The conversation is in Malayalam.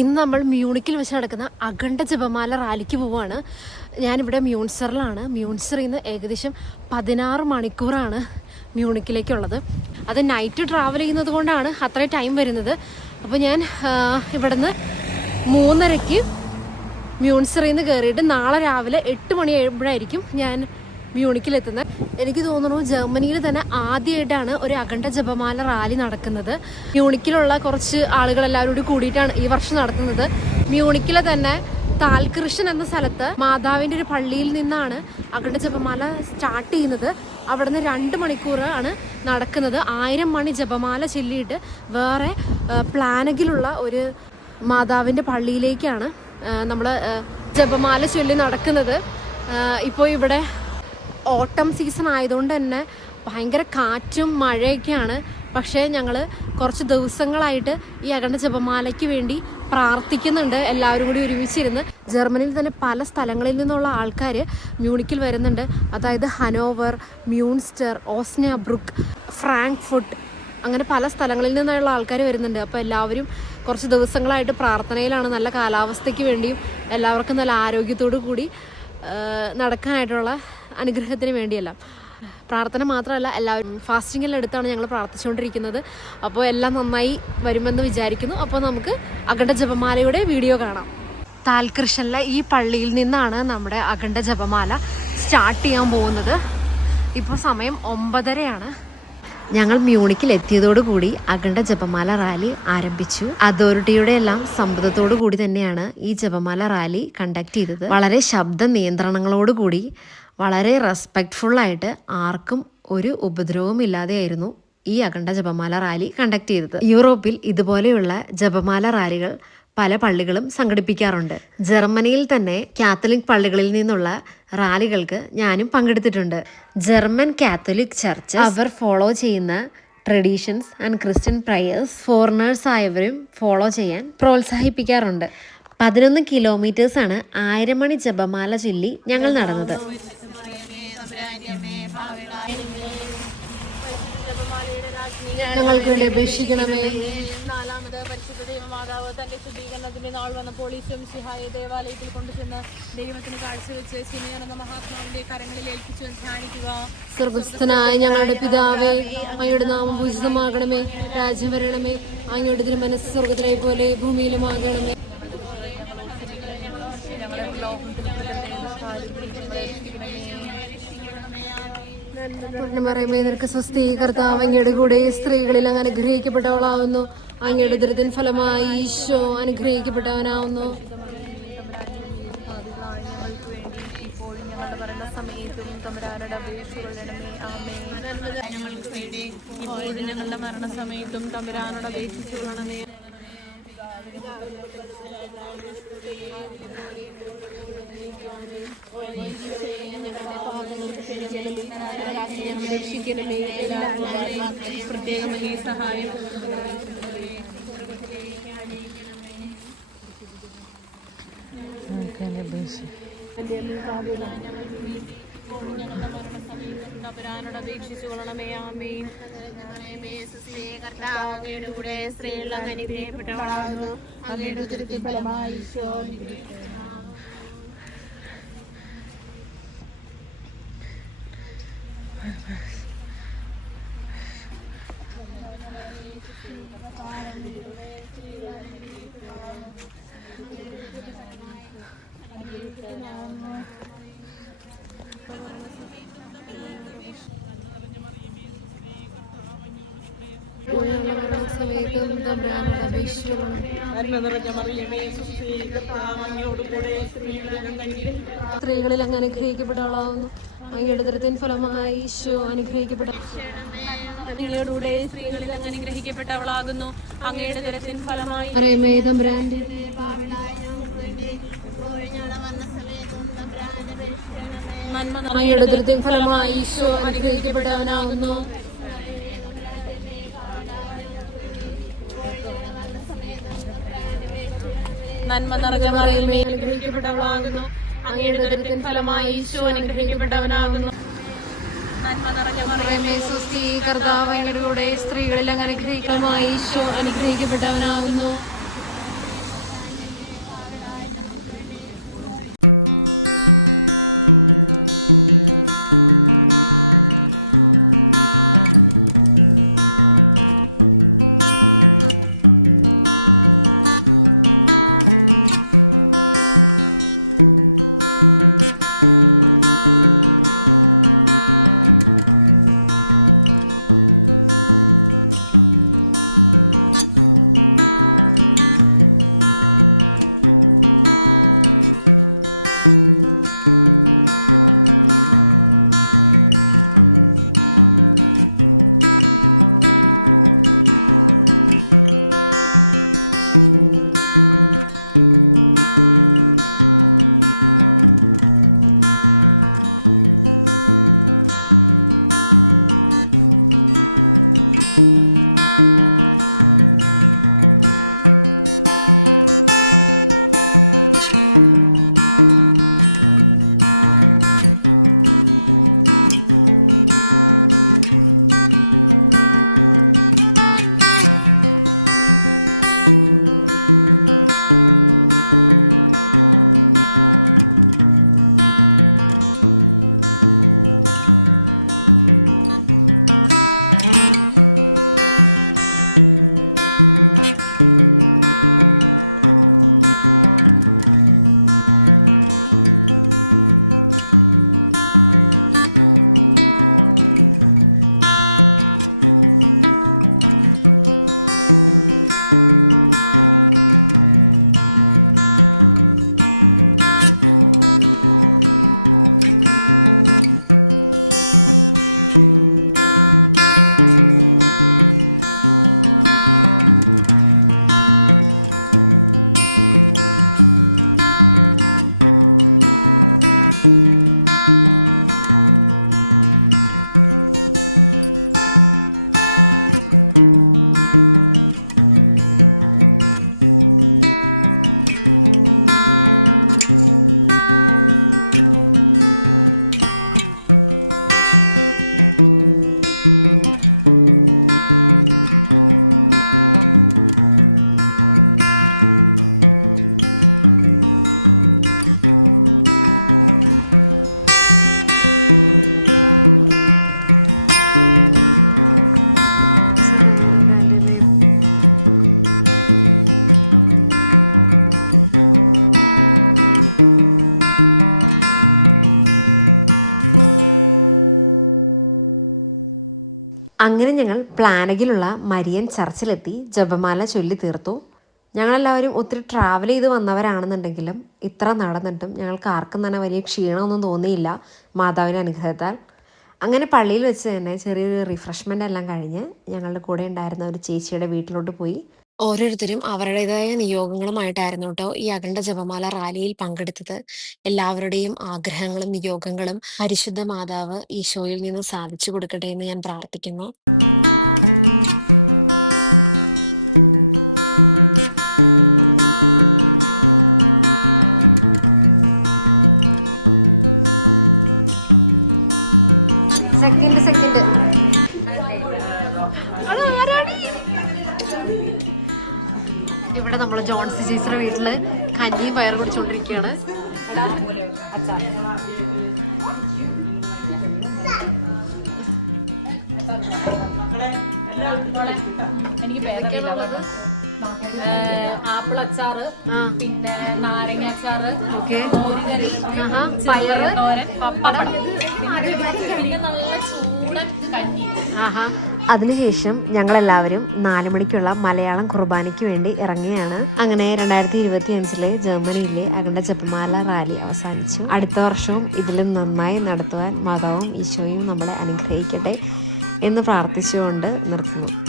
ഇന്ന് നമ്മൾ മ്യൂണിക്കിൽ വെച്ച് നടക്കുന്ന അഖണ്ഡ ജപമാല റാലിക്ക് പോവുകയാണ്. ഞാനിവിടെ മ്യൂൺസറിലാണ്. മ്യൂൺസറിൽ നിന്ന് ഏകദേശം 16 മണിക്കൂറാണ് മ്യൂണിക്കിലേക്കുള്ളത്. അത് നൈറ്റ് ട്രാവൽ ചെയ്യുന്നത് കൊണ്ടാണ് അത്രയും ടൈം വരുന്നത്. അപ്പോൾ ഞാൻ ഇവിടുന്ന് 3:30 മ്യൂൺസറിൽ നിന്ന് കയറിയിട്ട് നാളെ രാവിലെ 8 മണിയാകുമ്പോഴായിരിക്കും ഞാൻ മ്യൂണിക്കിലെത്തുന്നത്. എനിക്ക് തോന്നുന്നു ജർമ്മനിയിൽ തന്നെ ആദ്യമായിട്ടാണ് ഒരു അഖണ്ഡ ജപമാല റാലി നടക്കുന്നത്. മ്യൂണിക്കിലുള്ള കുറച്ച് ആളുകളെല്ലാവരും കൂടിയിട്ടാണ് ഈ വർഷം നടത്തുന്നത്. മ്യൂണിക്കിലെ തന്നെ താൽകൃഷൻ എന്ന സ്ഥലത്ത് മാതാവിൻ്റെ ഒരു പള്ളിയിൽ നിന്നാണ് അഖണ്ഡ ജപമാല സ്റ്റാർട്ട് ചെയ്യുന്നത്. അവിടെ നിന്ന് 2 മണിക്കൂറാണ് നടക്കുന്നത്. 1000 മണി ജപമാല ചൊല്ലിയിട്ട് വേറെ പ്ലാനഗിലുള്ള ഒരു മാതാവിൻ്റെ പള്ളിയിലേക്കാണ് നമ്മൾ ജപമാല ചൊല്ലി നടക്കുന്നത്. ഇപ്പോൾ ഇവിടെ ഓട്ടം സീസൺ ആയതുകൊണ്ട് തന്നെ ഭയങ്കര കാറ്റും മഴയൊക്കെയാണ്. പക്ഷേ ഞങ്ങൾ കുറച്ച് ദിവസങ്ങളായിട്ട് ഈ അഖണ്ഡ ജപമാലയ്ക്ക് വേണ്ടി പ്രാർത്ഥിക്കുന്നുണ്ട്. എല്ലാവരും കൂടി ഒരുമിച്ചിരുന്ന്. ജർമ്മനിയിൽ തന്നെ പല സ്ഥലങ്ങളിൽ നിന്നുള്ള ആൾക്കാർ മ്യൂണിക്കിൽ വരുന്നുണ്ട്. അതായത് ഹനോവർ, മ്യൂൺസ്റ്റർ, ഓസ്നാബ്രുക്ക്, ഫ്രാങ്ക്ഫുർട്ട്, അങ്ങനെ പല സ്ഥലങ്ങളിൽ നിന്നുള്ള ആൾക്കാർ വരുന്നുണ്ട്. അപ്പോൾ എല്ലാവരും കുറച്ച് ദിവസങ്ങളായിട്ട് പ്രാർത്ഥനയിലാണ്. നല്ല കാലാവസ്ഥയ്ക്ക് വേണ്ടിയും എല്ലാവർക്കും നല്ല ആരോഗ്യത്തോടു കൂടി നടക്കാനായിട്ടുള്ള അനുഗ്രഹത്തിന് വേണ്ടിയല്ല. പ്രാർത്ഥന മാത്രമല്ല, എല്ലാവരും ഫാസ്റ്റിങ്ങിൽ എടുത്താണ് ഞങ്ങൾ പ്രാർത്ഥിച്ചുകൊണ്ടിരിക്കുന്നത്. അപ്പോൾ എല്ലാം നന്നായി വരുമെന്ന് വിചാരിക്കുന്നു. അപ്പോൾ നമുക്ക് അഖണ്ഡ ജപമാലയുടെ വീഡിയോ കാണാം. താൽകൃഷനിലെ ഈ പള്ളിയിൽ നിന്നാണ് നമ്മുടെ അഖണ്ഡ ജപമാല സ്റ്റാർട്ട് ചെയ്യാൻ പോകുന്നത്. ഇപ്പോൾ സമയം 9:30. ഞങ്ങൾ മ്യൂണിക്കിൽ എത്തിയതോടുകൂടി അഖണ്ഡ ജപമാല റാലി ആരംഭിച്ചു. അതോറിറ്റിയുടെ എല്ലാം സമ്മതത്തോടു കൂടി തന്നെയാണ് ഈ ജപമാല റാലി കണ്ടക്ട് ചെയ്തത്. വളരെ ശബ്ദ നിയന്ത്രണങ്ങളോടുകൂടി വളരെ റെസ്പെക്റ്റ്ഫുള്ളായിട്ട് ആർക്കും ഒരു ഉപദ്രവവും ഇല്ലാതെയായിരുന്നു ഈ അഖണ്ഡ ജപമാല റാലി കണ്ടക്ട് ചെയ്തത്. യൂറോപ്പിൽ ഇതുപോലെയുള്ള ജപമാല റാലികൾ പല പള്ളികളും സംഘടിപ്പിക്കാറുണ്ട്. ജർമ്മനിയിൽ തന്നെ കാത്തലിക് പള്ളികളിൽ നിന്നുള്ള റാലികൾക്ക് ഞാനും പങ്കെടുത്തിട്ടുണ്ട്. ജർമ്മൻ കാത്തലിക് ചർച്ച് അവർ ഫോളോ ചെയ്യുന്ന traditions and Christian prayers foreigners ആയവരും ഫോളോ ചെയ്യാൻ പ്രോത്സാഹിപ്പിക്കാറുണ്ട്. 11 കിലോമീറ്റേഴ്സാണ് 1000 മണി ജപമാല ചൊല്ലി ഞങ്ങൾ നടന്നത്. ഞങ്ങൾക്ക് വേണ്ടി അപേക്ഷിക്കണമേ. 4-ാമത് പരിശുദ്ധ ദൈവമാതാവ് തന്റെ ശുദ്ധീകരണത്തിന്റെ നാൾ വന്നപ്പോൾ ഈശോമിശിഹായെ ദേവാലയത്തിൽ കൊണ്ടുചെന്ന് ദൈവത്തിന് കാഴ്ചവെച്ച് ചിനയറുന്ന മഹാത്മാവിന്റെ കരങ്ങളിൽ ഏൽപ്പിച്ചു ധ്യാനിക്കുക. സ്വർഗ്ഗസ്ഥനായ ഞങ്ങളുടെ പിതാവേ, അങ്ങയുടെ നാമം പൂജിതമാകണമേ. രാജ്യം വരണമേ. അങ്ങയുടെ തിരുമനസ്സ് സ്വർഗ്ഗത്തിലെ പോലെ ഭൂമിയിലുമാകണമേ. പറയുമ്പോ നിനക്ക് സ്വസ്തി, കർത്താവ് അങ്ങയുടെ കൂടെ സ്ത്രീകളിൽ അങ്ങ് അനുഗ്രഹിക്കപ്പെട്ടവളാവുന്നു. അങ്ങയുടെ ഉദരത്തിൻ ഫലമായി ഈശോ അനുഗ്രഹിക്കപ്പെട്ടവനാവുന്നു. ഞങ്ങളുടെ മരണസമയത്തും തമ്പുരാനോട് അപേക്ഷിച്ചു കൊള്ളണമേ. പ്രത്യേകമായി സഹായം ഞങ്ങളുടെ മരണസമയത്തും തമ്പുരാനോട് അപേക്ഷിച്ചു കൊള്ളണമേ. ആമേൻ. കർത്താവയുടെ കൂടെ സ്ത്രീകൾ അനുഗ്രഹിക്കപ്പെട്ടവളാകുന്നു. അങ്ങയുടെ ഉദരത്തിൻ ഫലമായി ഈശോ അനുഗ്രഹിക്കപ്പെട്ടവനാകുന്നു. സ്ത്രീകളിൽ അങ്ങ് അനുഗ്രഹിക്കപ്പെട്ടവളാവുന്നു. അങ്ങയുടെ ഉദരത്തിൻ ഫലമായി ഈശോ അനുഗ്രഹിക്കപ്പെട്ട. സ്ത്രീകളിൽ അങ്ങ് അനുഗ്രഹിക്കപ്പെട്ടവളാകുന്നു. അങ്ങയുടെ ഉദരത്തിൻ ഫലമായി അങ്ങയുടെ ഉദരത്തിൻ ഫലമായി ഈശോ അനുഗ്രഹിക്കപ്പെട്ടവനാകുന്നു. നന്മ നിറഞ്ഞ മറിയമേ, അനുഗ്രഹിക്കപ്പെട്ടവളാകുന്നു. അങ്ങയുടെ ഉദരത്തിൻ ഫലമായി ഈശോ അനുഗ്രഹിക്കപ്പെട്ടവനാകുന്നു. നന്മ നിറഞ്ഞ മറിയമേ, സ്വസ്തി, കർത്താവ് അങ്ങയുടെ കൂടെ സ്ത്രീകളിൽ അങ്ങ് അനുഗ്രഹിക്കപ്പെട്ടവനായി ഈശോ അനുഗ്രഹിക്കപ്പെട്ടവനാകുന്നു. അങ്ങനെ ഞങ്ങൾ പ്ലാനഗിലുള്ള മരിയൻ ചർച്ചിലെത്തി ജപമാല ചൊല്ലി തീർത്തു. ഞങ്ങളെല്ലാവരും ഒത്തിരി ട്രാവൽ ചെയ്ത് വന്നവരാണെന്നുണ്ടെങ്കിലും ഇത്ര നടന്നിട്ടും ഞങ്ങൾക്ക് ആർക്കും തന്നെ വലിയ ക്ഷീണമൊന്നും തോന്നിയില്ല മാതാവിൻ്റെ അനുഗ്രഹത്താൽ. അങ്ങനെ പള്ളിയിൽ വെച്ച് തന്നെ ചെറിയൊരു റിഫ്രഷ്മെൻ്റ് എല്ലാം കഴിഞ്ഞ് ഞങ്ങളുടെ കൂടെ ഉണ്ടായിരുന്ന ഒരു ചേച്ചിയുടെ വീട്ടിലോട്ട് പോയി. ഓരോരുത്തരും അവരുടേതായ നിയോഗങ്ങളുമായിട്ടായിരുന്നു കേട്ടോ ഈ അഖണ്ഡ ജപമാല റാലിയിൽ പങ്കെടുത്തത്. എല്ലാവരുടെയും ആഗ്രഹങ്ങളും നിയോഗങ്ങളും പരിശുദ്ധ മാതാവ് ഈശോയിൽ നിന്ന് സാധിച്ചു കൊടുക്കട്ടെ എന്ന് ഞാൻ പ്രാർത്ഥിക്കുന്നു. ഇവിടെ നമ്മൾ ജോൺസി ചേച്ചിയുടെ വീട്ടില് കഞ്ഞി പയർ കുടിച്ചോണ്ടിരിക്കുകയാണ്. ആപ്പിൾ അച്ചാറ്, പിന്നെ നാരങ്ങ അച്ചാറ്, പയറ്, നല്ല ചൂടൻ കഞ്ഞി. അതിനുശേഷം ഞങ്ങളെല്ലാവരും 4 മണിക്കുള്ള മലയാളം കുർബാനയ്ക്ക് വേണ്ടി ഇറങ്ങുകയാണ്. അങ്ങനെ 2025 ജർമ്മനിയിലെ അഖണ്ഡ ജപമാല റാലി അവസാനിച്ചു. അടുത്ത വർഷവും ഇതിലും നന്നായി നടത്തുവാൻ മാതാവും ഈശോയും നമ്മളെ അനുഗ്രഹിക്കട്ടെ എന്ന് പ്രാർത്ഥിച്ചുകൊണ്ട് നിർത്തുന്നു.